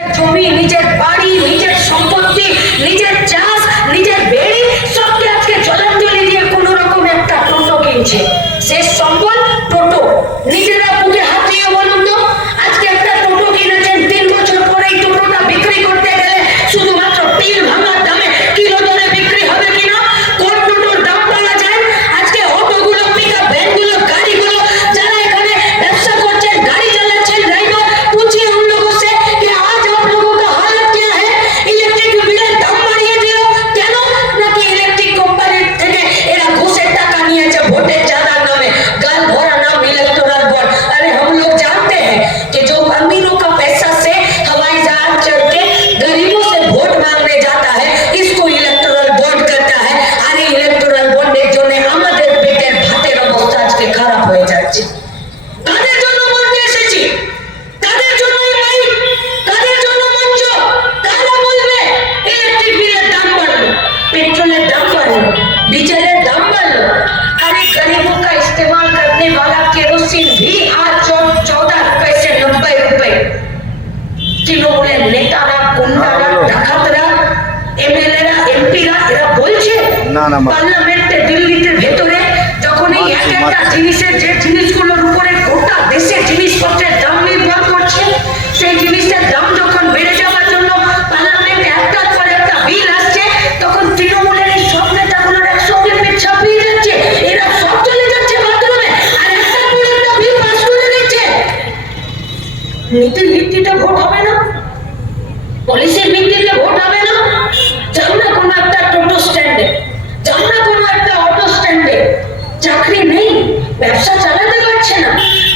জমি, নিজের বাড়ি, নিজের সম্পত্তি, নিজের চাষ, নিজের বেড়ি সবকে আজকে জলাঞ্জলি দিয়ে কোন রকম একটা টোটো কিনছে। শেষ সম্বল টোটো। নিজেরা বুকে হাত দিয়ে বলুন তো, আজকে একটা টোটো কিনেছেন, 3 বছর পরে এই টোটোটা বিক্রি করতে গেলে শুধুমাত্র তিল ভাঙার দামে কিলো দরে বিক্রি হবে কিনা? কোন টোটোর দাম পাওয়া যায়? আজকে অটোগুলো, পিকআপ ভ্যানগুলো, গাড়িগুলো, যারা এখানে ব্যবসা করছেন, গাড়ি চালাচ্ছেন, ড্রাইভার, पूछिए हम लोगों से कि आज आप लोगों का हालत क्या है? इलेक्ट्रिक बिलेर दाम বাড়িয়ে দিল কেন? নাকি ইলেকট্রিক কোম্পানির থেকে এরা ঘুষের টাকা নিয়েছে ভোটের চাঁদার नामे? गाल भरा नाम इलेक्टोरल बॉन्ड। अरे हम लोग जानते हैं कि जो अमीरों का पैसा से हवाई जहाज चढ़ के गरीबों से वोट मांगने जाता है, इसको इलेक्टोरल बॉन्ड कहता है। अरे इलेक्टोरल बॉन्डेর জন্য আমাদের পেটের ভাতের অবস্থা আজকে খারাপ হয়ে যাচ্ছে। কাদের জন্য বলতে এসেছি? কাদের জন্য এই মাইক? কাদের জন্য মঞ্চ? কারা বলবে ইলেকট্রিক বিলের দাম বাড়লো, पेट्रोलेर दाम बढ़लो, डीजलेर दाम बढ़लो? अरे गरीबों का इस्तेमाल करने वाला केरोसिन भी आज 14 रुपए से 90 रुपए। তৃণমূলের নেতারা, গুন্ডারা, ডাকাতরা, এমএলএরা, এমপিরা এরা বলছে পার্লামেন্টে দিল্লিতে ভেতরে যখন এই এক একটা জিনিসের, যে জিনিসগুলোর উপরে গোটা দেশের জিনিসপত্রের দাম নির্ভর করছে, সেই জিনিসের দাম যখন বেড়ে যাওয়ার জন্য পার্লামেন্টে একটার পর একটা বিল আসছে, তখন তৃণমূলের এই সব নেতাগুলোর একসঙ্গে পেট ছাপিয়ে যাচ্ছে। এরা সব চলে যাচ্ছে বাথরুমে আর একটার পর একটা বিল পাস করে দিচ্ছে। নীতির ভিত্তিতে ভোট হবে না, পলিসির ভিত্তিতে ভোট হবে না। যাও না কোনো একটা টোটো স্ট্যান্ডে, যাও না কোনো একটা অটো স্ট্যান্ডে, চাকরি নেই, ব্যবসা চালাতে পারছে না,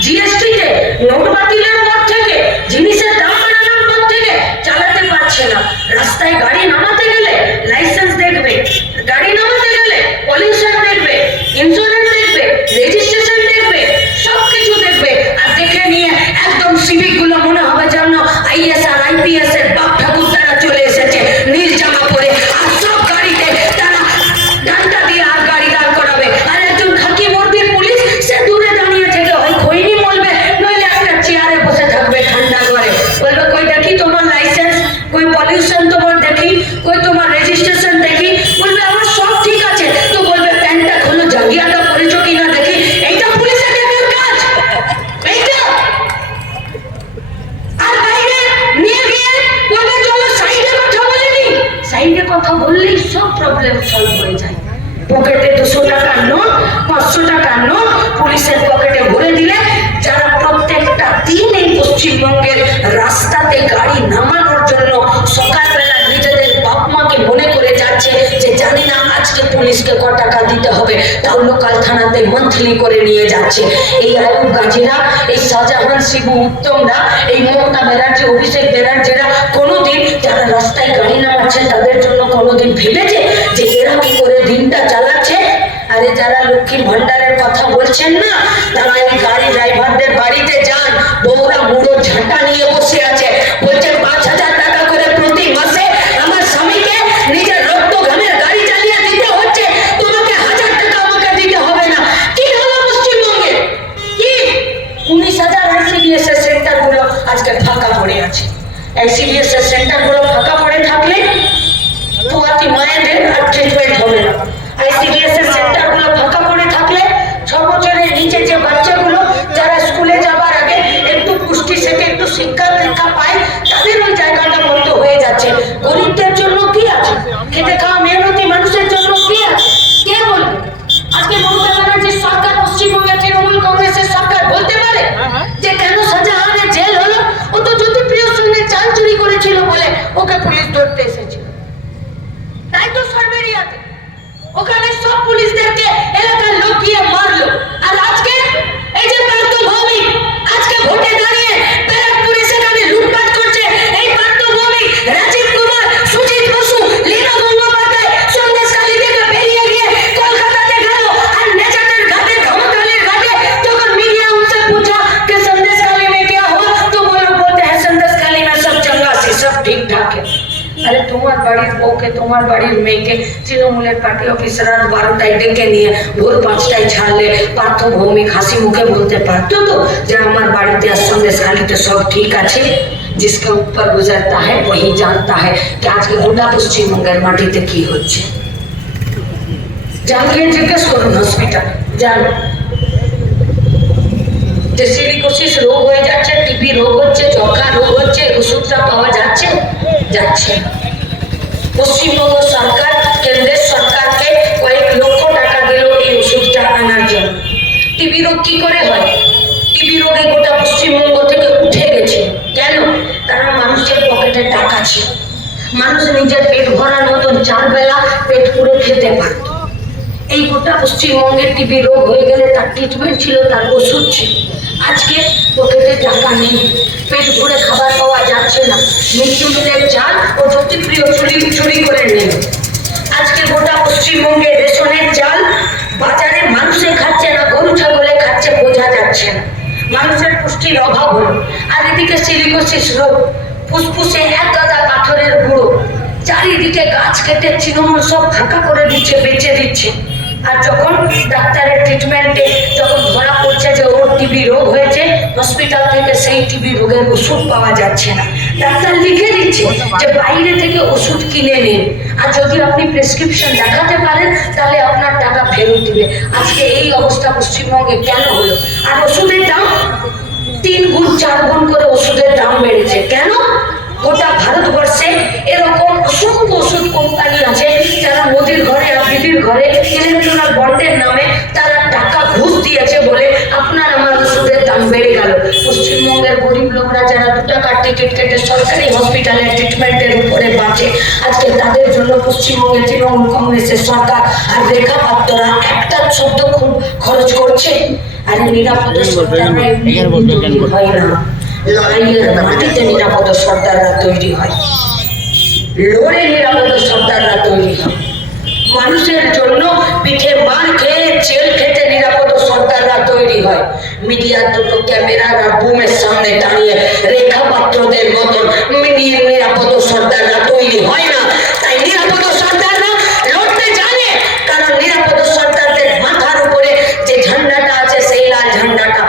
জিএসটিতে নোট বাতিলের পর থেকে, জিনিসের দাম বাড়ানোর পর থেকে চালাতে পারছে না। রাস্তায় গাড়ি নামাতে গেলে লাইসেন্স দেখবে, গাড়ি নামাতে গেলে পলিউশন দেখবে, ইন্স্যুরেন্স দেখবে, রেজিস্ট্রেশন দেখবে, সবকিছু দেখবে। আর দেখে নিয়ে একদম সিভিক গুলো মনে হবে যেন আইএস আর আইপিএস এর বাপ ঠাকুর তারা চলে এসেছে নীল জামা পরে, আর সব গাড়িতে তারা ডান্ডা দিয়ে আর গাড়ি দাঁড় করাবে। আর একজন খাকি বর্দির পুলিশ সে দূরে দাঁড়িয়ে থেকে হয় খৈনি বলবে, নইলে একটা চেয়ারে বসে থাকবে ঠান্ডা করে, বলবে কই দেখি তোমার লাইসেন্স, কই পলিউশন তোমার দেখি, কই তোমার রেজিস্ট্রেশন দেখি। বলবে আমার সব ঠিক আছে, তো বলবে প্যান্টটা খোলো, জাঙ্গিয়াটা পরেছো কিনা দেখি। এইটা পুলিশের দেখার কাজ, এইটা। আর বাইরে নিয়ে গিয়ে বলবে চলো সাইডে কথা বলিনি, সাইডে কথা বললেই সব প্রবলেম সলভ হয়ে যায়। পকেটে 200 টাকার নোট, 500 টাকার নোট পুলিশের পকেটে ভরে দিলে, যারা প্রত্যেকটা দিন এই পশ্চিমবঙ্গের রাস্তাতে গাড়ি নামানোর জন্য সকালবেলা নিজেদের বাপ মাকে মনে করে যাচ্ছে যে জানি না আজকে পুলিশকে ক টাকা দিতে হবে, তাও লোকাল থানাতে মান্থলি করে নিয়ে যাচ্ছে। এই আয়ুব গাজীরা, এই শাহজাহান শিবু উত্তমরা, এই মমতা ব্যানার্জি, অভিষেক ব্যানার্জিরা কোনোদিন যারা রাস্তায় গাড়ি নামাচ্ছে তাদের জন্য কোনোদিন ভেবেছে যে এরা কি করে দিনটা চালাচ্ছে? আরে যারা লক্ষ্মীর ভান্ডারের কথা বলছেন না, তারা এই গাড়ি ড্রাইভারদের বাড়িতে যান, বউরা মুড়ো ঝাঁটা নিয়ে বসে আছে, বলছে 5,000 টাকা করে প্রতি মাসে আমার স্বামীকে নিজের রক্ত ঘামের গাড়ি চালিয়ে দিতে হচ্ছে, তোমাকে 1000 টাকা আমাকে দিতে হবে না। কি হলো পশ্চিমবঙ্গে? কি 19,000 আইসিডিএস এর সেন্টারগুলো আজকে ফাঁকা পড়ে আছে। আইসিডিএস এর সেন্টারগুলো ফাঁকা পড়ে থাকলে পুয়াতি মায়েদের আর ট্রিটমেন্ট হবে না। আইসিডিএস এর সেন্টারগুলো ফাঁকা পড়ে থাকলে 6 বছরের নিচে যে বাচ্চাগুলো যারা স্কুলে যাবার আগে একটু পুষ্টি থেকে একটু শিক্ষা দীক্ষা পায়, তাদের ওই জায়গাটা বন্ধ হয়ে যাচ্ছে। গরিবদের জন্য কি আছে? খেতে খাওয়া মেহনতি মানুষের জন্য কি আছে? কে বলবে? আজকে মমতা ব্যানার্জির সরকার, পশ্চিমবঙ্গের তৃণমূল কংগ্রেসের সরকার বলতে পারে যে কেন শাহজাহানের জেল হলো? ও তো জ্যোতিপ্রিয়র সঙ্গে চাল চুরি করেছিল বলে ওকে পুলিশ ধরতে এসেছিল, তাই তো সরবেরিয়াতে ওখানে সব পুলিশদেরকে এলাকার লোক গিয়ে মারলো। আর আজকে এই যে পার্থ ভৌমিক আজকে ভোটে দাঁড়িয়ে ব্যারাকপুরে সেখানে লুটপাট করছে, এই পার্থ ভৌমিক, রাজীব কুমার, সুজিত বসু, লীনা গঙ্গোপাধ্যায় সন্দেশখালী থেকে বেরিয়ে গিয়ে কলকাতাতে গেল। আর নেজাতের ঘাটে, ধমকালির ঘাটে যখন মিডিয়া उनसे पूछा कि संदेशखाली में क्या हुआ, तो वो लोग बोलते हैं संदेशखाली में सब चंगा से सब ठीक ठाक है। আরে তোমার বাড়ির বউকে, তোমার বাড়ির মেয়েকে তৃণমূলের পার্টি অফিস রাত 12টায় ডেকে নিয়ে ভোর 5টায় ছাড়লে পার্থ ভৌমিক হাসি মুখে বলতে পারতো তো যে আমার বাড়িতে আর সন্দেশখালিতে সব ঠিক আছে। जिसके ऊपर गुजरता है वही जानता है कि आज के गोटा পশ্চিমবঙ্গের মাটিতে কি হচ্ছে। জানকে জিজ্ঞেস করুন হসপিটাল যান, যে সিলিকোসিস রোগ হয়ে যাচ্ছে, টিবি রোগ হচ্ছে, যক্ষা রোগ হচ্ছে, ওষুধটা পাওয়া যাচ্ছে যাচ্ছে। পশ্চিমবঙ্গ সরকার কেন্দ্রের সরকারকে কয়েক লক্ষ টাকা দিল এই ওষুধটা আনার জন্য। টিবি রোগ কি করে হয়? টিবি রোগে গোটা পশ্চিমবঙ্গ থেকে উঠে গেছে। কেন? কারণ মানুষের পকেটে টাকা ছিল, মানুষ নিজের পেট ভরার মতন 4 বেলা পেট পুরে খেতে পারত। এই গোটা পশ্চিমবঙ্গে টিবি রোগ হয়ে গেলে তার ট্রিটমেন্ট ছিল, তার ওষুধ ছিল। আজকে পকেটে টাকা নেই, পেট ভরে খাবার পাওয়া যাচ্ছে না, মিষ্টি মিলের চাল ও জ্যোতিপ্রিয় চুরি করে নেই। আজকে গোটা পশ্চিমবঙ্গে রেশনের চাল বাজারে মানুষে খাচ্ছে না, গরু ছাগলে খাচ্ছে, বোঝা যাচ্ছে না। মানুষের পুষ্টির অভাব হলো। আর এদিকে সিলিকোসিস রোগ, ফুসফুসে এক গাদা পাথরের গুঁড়ো, চারিদিকে গাছ কেটে তৃণমূল সব ফাঁকা করে দিচ্ছে, বেঁচে দিচ্ছে। আর যখন ডাক্তারের ট্রিটমেন্টে যখন ধরা পড়ছে যে ওর টিবি রোগ হয়েছে, হসপিটাল থেকে সেই টিবি রোগের ওষুধ পাওয়া যাচ্ছে না, ডাক্তার লিখে দিচ্ছে যে বাইরে থেকে ওষুধ কিনে নিন, আর যদি আপনি প্রেসক্রিপশন দেখাতে পারেন তাহলে আপনার টাকা ফেরত দিবে। আজকে এই অবস্থা পশ্চিমবঙ্গে কেন হলো? আর ওষুধের দাম 3 গুণ 4 গুণ করে ওষুধের দাম বেড়েছে। কেন? গোটা ভারতবর্ষে এরকম অসংখ্য ওষুধ কোম্পানি আছে যারা মোদির ঘরে আর দিদির ঘরে ইলেকট্রাল বন্ডের নামে তারা টাকা ঘুষ দিয়েছে বলে আপনার আমার ওষুধের দাম বেড়ে গেল। পশ্চিমবঙ্গের গরিব লোকরা যারা 2 টাকার টিকিট কেটে সরকারি হসপিটালের ট্রিটমেন্টের উপরে বাঁচে, আজকে তাদের জন্য পশ্চিমবঙ্গের তৃণমূল কংগ্রেসের সরকার আর রেখা পাত্ররা একটা শব্দ খুব খরচ করছে। আর নিরাপদ সরকাররা হয় না, লড়াইয়ের মাটিতে নিরাপদ সর্দাররা তৈরি হয়, লড়ে নিরাপদ সর্দাররা তৈরি হয়। মানুষের জন্য পিঠে মার খেয়ে জেল খেতে নিরাপদ সর্দাররা তৈরি হয়। মিডিয়ার 2টো ক্যামেরা আর বুমের সামনে দাঁড়িয়ে রেখা পাত্রদের মতন নিরাপদ সর্দাররা তৈরি হয় না। তাই নিরাপদ সর্দাররা লড়তে জানে, কারণ নিরাপদ সর্দারদের মাথার উপরে যে ঝান্ডাটা আছে সেই লাল ঝান্ডাটা,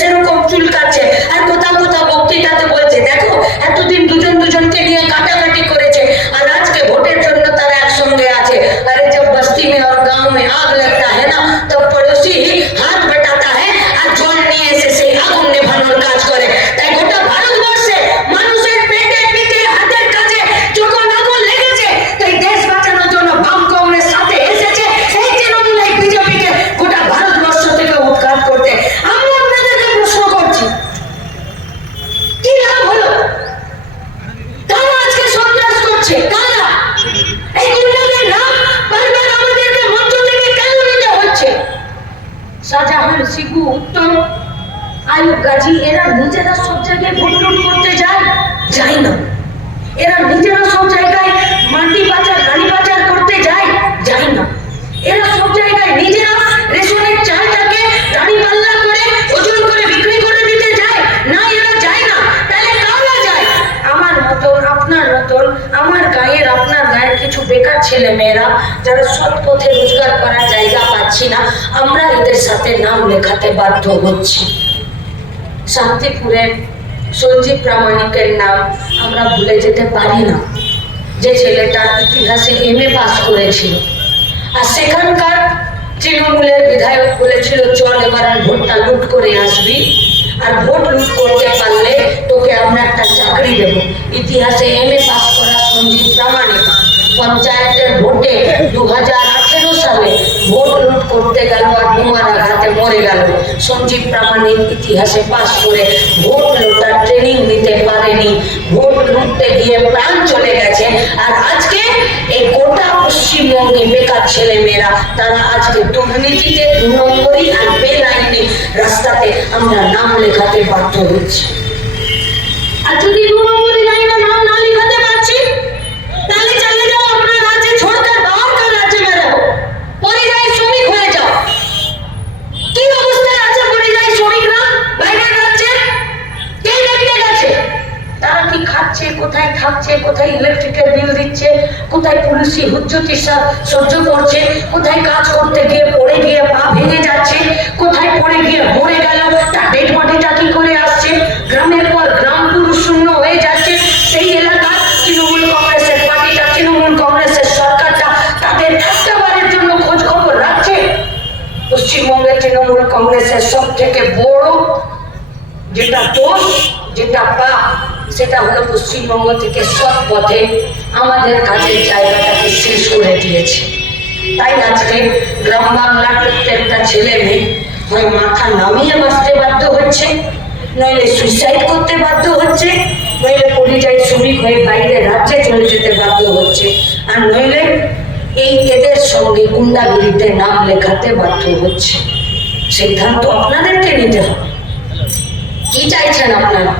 সেরকম চুলকাচ্ছে। আর কোথাও কোথাও বক্তৃতাতে বলছে দেখো এতদিন দুজন দুজনকে নিয়ে কাটাকাটি করেছে আর আজকে ভোটের জন্য তারা একসঙ্গে আছে। আরে जब बस्ती में और गांव में आग लगता है ना तो पड़ोसी ही हाथ बटाता है আর জল নিয়ে এসে সেই আগুন নেভানোর কাজ করে। তাই গোটা ভারতবর্ষে মানুষের পেটে পিঠে হাতের কাছে যখন আগুন লেগেছে, তাই দেশ বাঁচানোর জন্য বাম কংগ্রেস সাথে এসেছে এই তৃণমূল এই বিজেপিকে গোটা ভারতবর্ষ থেকে উৎখাত করতে। শাহজাহান, শিবু, উত্তম, আয়ুব গাজী এরা নিজেরা সব জায়গায় ভোট লুট করতে যায় না। এরা নিজেরা সব জায়গায় মাটি পাচার, গাড়ি পাচার করতে যায় না। এরা সব জায়গায় নিজেরা রেশনের চালটাকে গাড়ি পাল্লা করে ওজন করে বিক্রি করে দিতে যায় না। এরা যায় না, তাহলে কারা যায়? আমার মতন, আপনার মতন, আমার গায়ের, আপনার গায়ের কিছু বেকার ছেলে মেয়েরা যারা সৎ পথে রোজগার করার জায়গা পাচ্ছি না, আমরা এদের সাথে নাম লেখাতে বাধ্য হচ্ছি। শান্তিপুরের সঞ্জীব প্রামাণিকের নাম আমরা ভুলে যেতে পারি না, যে ছেলেটা ইতিহাসে MA পাস করেছিল। আর সেখানকার তৃণমূলের বিধায়ক বলেছিল চল এবার আর ভোটটা লুট করে আসবি, আর ভোট লুট করতে পারলে তোকে আমরা একটা চাকরি দেব। ইতিহাসে MA পাস করা সঞ্জীব প্রামাণিক পঞ্চায়েতের ভোটে 2018 সালে ভোট লুট করতে গেল আর বোমার আঘাতে মরে গেল। সঞ্জীব প্রামাণিক ইতিহাসে পাস করে ভোট লুটার ট্রেনিং নিতে পারেনি, ভোট লুটতে গিয়ে প্রাণ চলে গেছে। আর আজকে এই গোটা পশ্চিমবঙ্গে বেকার ছেলে মেয়েরা তারা আজকে দুর্নীতিতে, 2 নম্বরই আর বেআইনি রাস্তাতে আমরা নাম লেখাতে বাধ্য হচ্ছি। আর যদি 2 নম্বরই লাইনে নাম না লেখাতে পারছি তাহলে চলে যাও আপনার রাজ্যে, छोड़कर बाहर का राज्य में रहो, পরিযায়ী শ্রমিক হয়ে যাও। কি অবস্থায় আছে পরিযায়ী শ্রমিকরা? বাইরের কোথায় ইলেকট্রিকের বিল দিচ্ছে, কোথায় পুলিশি হুজ্জতি সহ্য করছে, কোথায় কাজ করতে গিয়ে পড়ে গিয়ে পা ভেঙে যাচ্ছে, কোথায় পড়ে গিয়ে মরে গেল, তার ডেড বডিটা কি করে আসছে, গ্রামের পর গ্রাম পুরো শূন্য হয়ে যাচ্ছে। সেই এলাকার তৃণমূল কংগ্রেসের পার্টিটা, তৃণমূল কংগ্রেসের সরকারটা তাদের একটাবারের জন্য খোঁজ খবর রাখছে? পশ্চিমবঙ্গের তৃণমূল কংগ্রেসের সব থেকে বড় যেটা দোষ, যেটা পাপ, সেটা হলো পশ্চিমবঙ্গ থেকে সব পথে আমাদের কাজের জায়গাটাকে শেষ করে দিয়েছে। তাই আজকে গ্রাম বাংলার প্রত্যেকটা ছেলে মেয়ে হয় মাথা নামিয়ে বাঁচতে বাধ্য হচ্ছে, নইলে সুইসাইড করতে বাধ্য হচ্ছে, নইলে পরিযায়ী শ্রমিক হয়ে বাইরে রাজ্যে চলে যেতে বাধ্য হচ্ছে, আর নইলে এই এদের সঙ্গে গুন্ডাগিরিতে নাম লেখাতে বাধ্য হচ্ছে। সিদ্ধান্ত আপনাদেরকে নিতে হবে। কি চাইছেন আপনারা?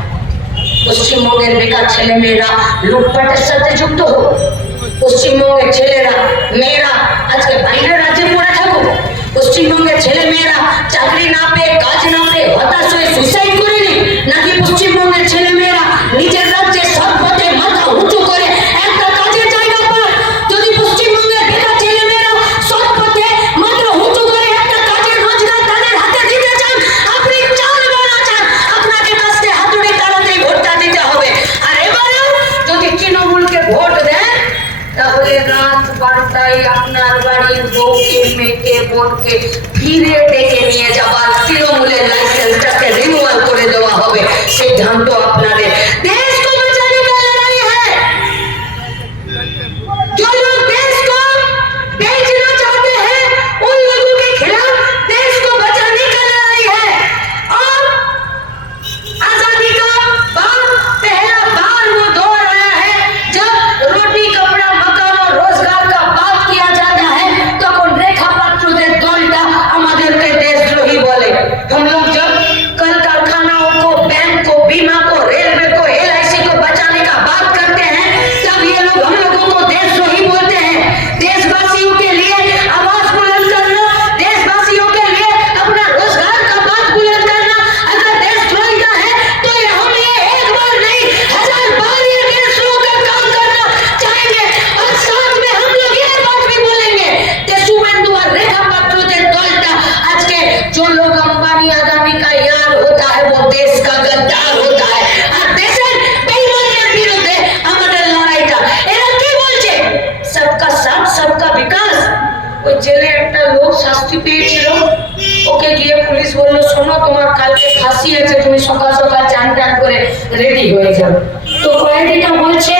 পশ্চিমবঙ্গের বেকার ছেলে মেয়েরা লুটপাটের সাথে যুক্ত হোক? পশ্চিমবঙ্গের ছেলেরা মেয়েরা আজকে বাইরের রাজ্যে পড়ে থাকুক? পশ্চিমবঙ্গের ছেলে মেয়েরা চাকরি না পেয়ে, কাজ না পেয়ে হতাশ হয়ে সুইসাইড করে নিক? নাকি পশ্চিমবঙ্গের ছেলে মেয়েরা নিজের রাজ্যের সৎ পথে মাথা উঁচু করে একটা কাজের জায়গা পায়? যদি পশ্চিমবঙ্গের বেকার ছেলে মেয়েরা সৎ পথে মাথা উঁচু করে একটা কাজের রোজগার তাদের হাতে দিতে চান, আপনি চান বা না চান, আপনাকে কাছে হাতুড়ি তাড়াতেই ভোটটা দিতে হবে। আর এবারেও যদি তৃণমূলকে ভোট দেন, তাহলে রাত 12টায় আপনার বাড়ির বউকে, মেয়েকে, বোনকে ফিরে ডেকে নিয়ে যাবার তৃণমূলের লাইসেন্সটাকে রিনিউয়াল করে দেওয়া হবে। সিদ্ধান্ত আপনাদের। देश को बचाने का लड़ाई है। जो लोग देश को बेचना चाहते हैं, उन लोगों के खिलाफ देश को बचाने का लड़ाई है। और आजादी का पहला बार वो दौर आया है जब रोटी, कपड़ा, मकान और रोजगार का बात किया जाता है, तो रेखा पात्रोদের দলটা আমাদেরকে দেশদ্রোহী বলে। हम लोग जब कल कारखानाओं को, बैंक को, बीमा को, रेलवे को, LIC को बचाने का बात करते हैं, तब ये लोग हम लोगों को देशद्रोही बोलते हैं। देशवासियों के लिए आवाज बुलंद करना, देशवासियों के लिए अपना रोजगार का बात बुलंद करना अगर देशद्रोहिता है, तो ये हम ये एक बार नहीं 1000 बार ये देशद्रोह का काम करना चाहेंगे। और साथ में हम लोग ये बात भी बोलेंगे कि सुमेंदु और रेखा पात्रोদের দলটা আজকে जो लोग अंबानी अदानी का यार होता है, वो देश का गद्दार होता है। আর দেশের বেঈমানদের বিরুদ্ধে আমাদের লড়াইটা এরা কি বলছে? सबका साथ सबका विकास। ওই জেলে একটা লোক শাস্তি পেয়েছিল, ওকে গিয়ে পুলিশ বলল, শোনো তোমার কালকে ফাঁসি আছে, তুমি সকাল সকাল চান টান করে রেডি হয়ে যাও। তো কয়েদিটা বলছে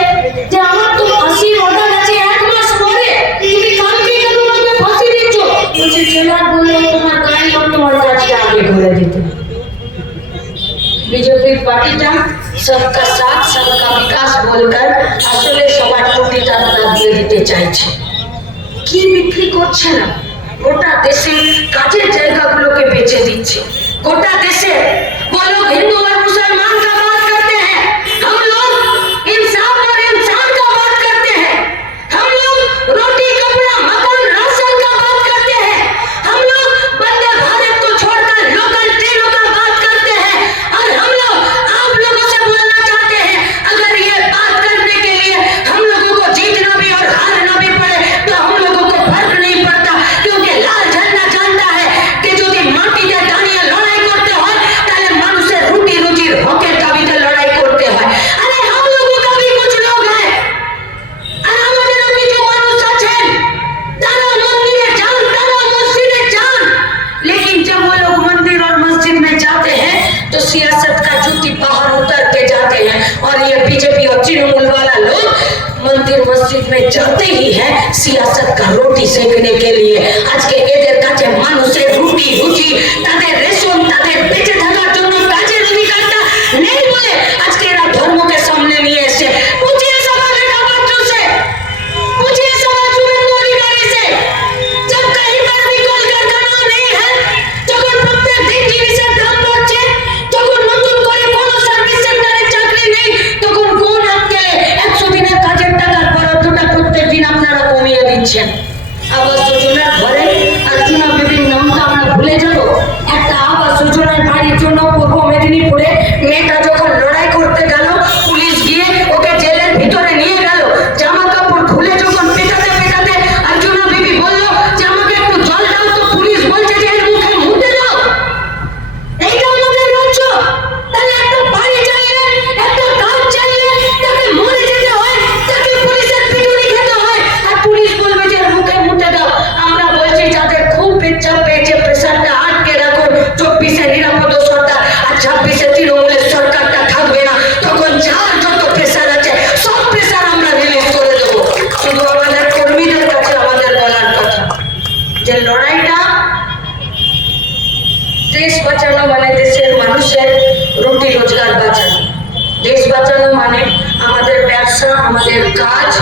যে আমার তো ফাঁসির অর্ডার আছে 1 মাস পরে, তুমি কালকে কেন আমাকে ফাঁসি দিচ্ছ? বলছে জেলার বললো তোমার গাড়ি আর তোমার কাজটা আগে করে দিতে। বিজেপি পার্টিটা सबका साथ सबका विकास বলकर আসলে সবার টুটিটা দিয়ে দিতে চাইছে। কি বিক্রি করছে না? গোটা দেশে কাজের জায়গাগুলোকে বেচে দিচ্ছে। গোটা দেশে বলো हिंदू और मुसलमान का बात करते हैं, हम लोग इंसाफ और इंसान का बात करते हैं। हम लोग रोटी, कपड़ा, मकान, राशन का बात करते हैं। हम लोग वंदे भारत को छोड़कर लोकल ट्रेनों का बात करते हैं। और हम लोग आप लोगों से बोलना चाहते हैं, अगर ये बात करने के लिए हम लोगों को जीतना भी और हारना भी पड़े, तो हम लोगों को फर्क नहीं पड़ता, क्योंकि लाल झंडा जानता है कि जो মাটিতে দাঁড়িয়ে লড়াই করতে হয়, তাহলে মানুষের রুটি রুজির হকের দাবিতে লড়াই করতে হয়। আরে हम लोगों का भी कुछ लोग हैं, আর আমাদেরও কিছু মানুষ আছেন, তারা মন্দিরে যান, তারা মসজিদে যান, लेकिन जब वो लोग मंदिर और मस्जिद में जाते हैं तो सियासत का जूती बाहर उतर के जाते हैं। और ये बीजेपी और तृणमूल वाला लोग मंदिर मस्जिद में जाते ही है सियासत का रोटी सेकने के लिए। आज के এদের কাছে মানুষের রুটি রুজি, তাদের রেশন, তাদের বেঁচে থাকার জন্য কাজের অধিকারটা নেই বলে আজকে এরা ধর্মকে সামনে নিয়ে এসে पूछिए सवाल रेखा पात्रों से, पूछिए सवाल शुभेंदु अधिकारी से। जब कहीं पर भी कोई कारखाना नहीं है, যখন প্রত্যেক দিন জিনিসের দাম বাড়ছে, যখন নতুন করে কোনো সার্ভিস সেন্টারে চাকরি নেই, তখন কোন আজকে 100 দিনের কাজের টাকার বরাদ্দটা প্রত্যেক দিন আপনারা কমিয়ে দিচ্ছেন। আবাস যোজনার ঘরে আর চুনা বিবির নামটা আমরা ভুলে যাব। একটা আবাস যোজনার বাড়ির জন্য পূর্ব মেদিনীপুরে মেয়েটা যখন লড়াই করতে গেল, পুলিশ গিয়ে ওকে জেলের ভিতরে নিয়ে গেল, দেশ বাঁচানো মানে দেশের মানুষের রুটি রোজগার বাঁচানো। দেশ বাঁচানো মানে আমাদের ব্যবসা, আমাদের কাজ,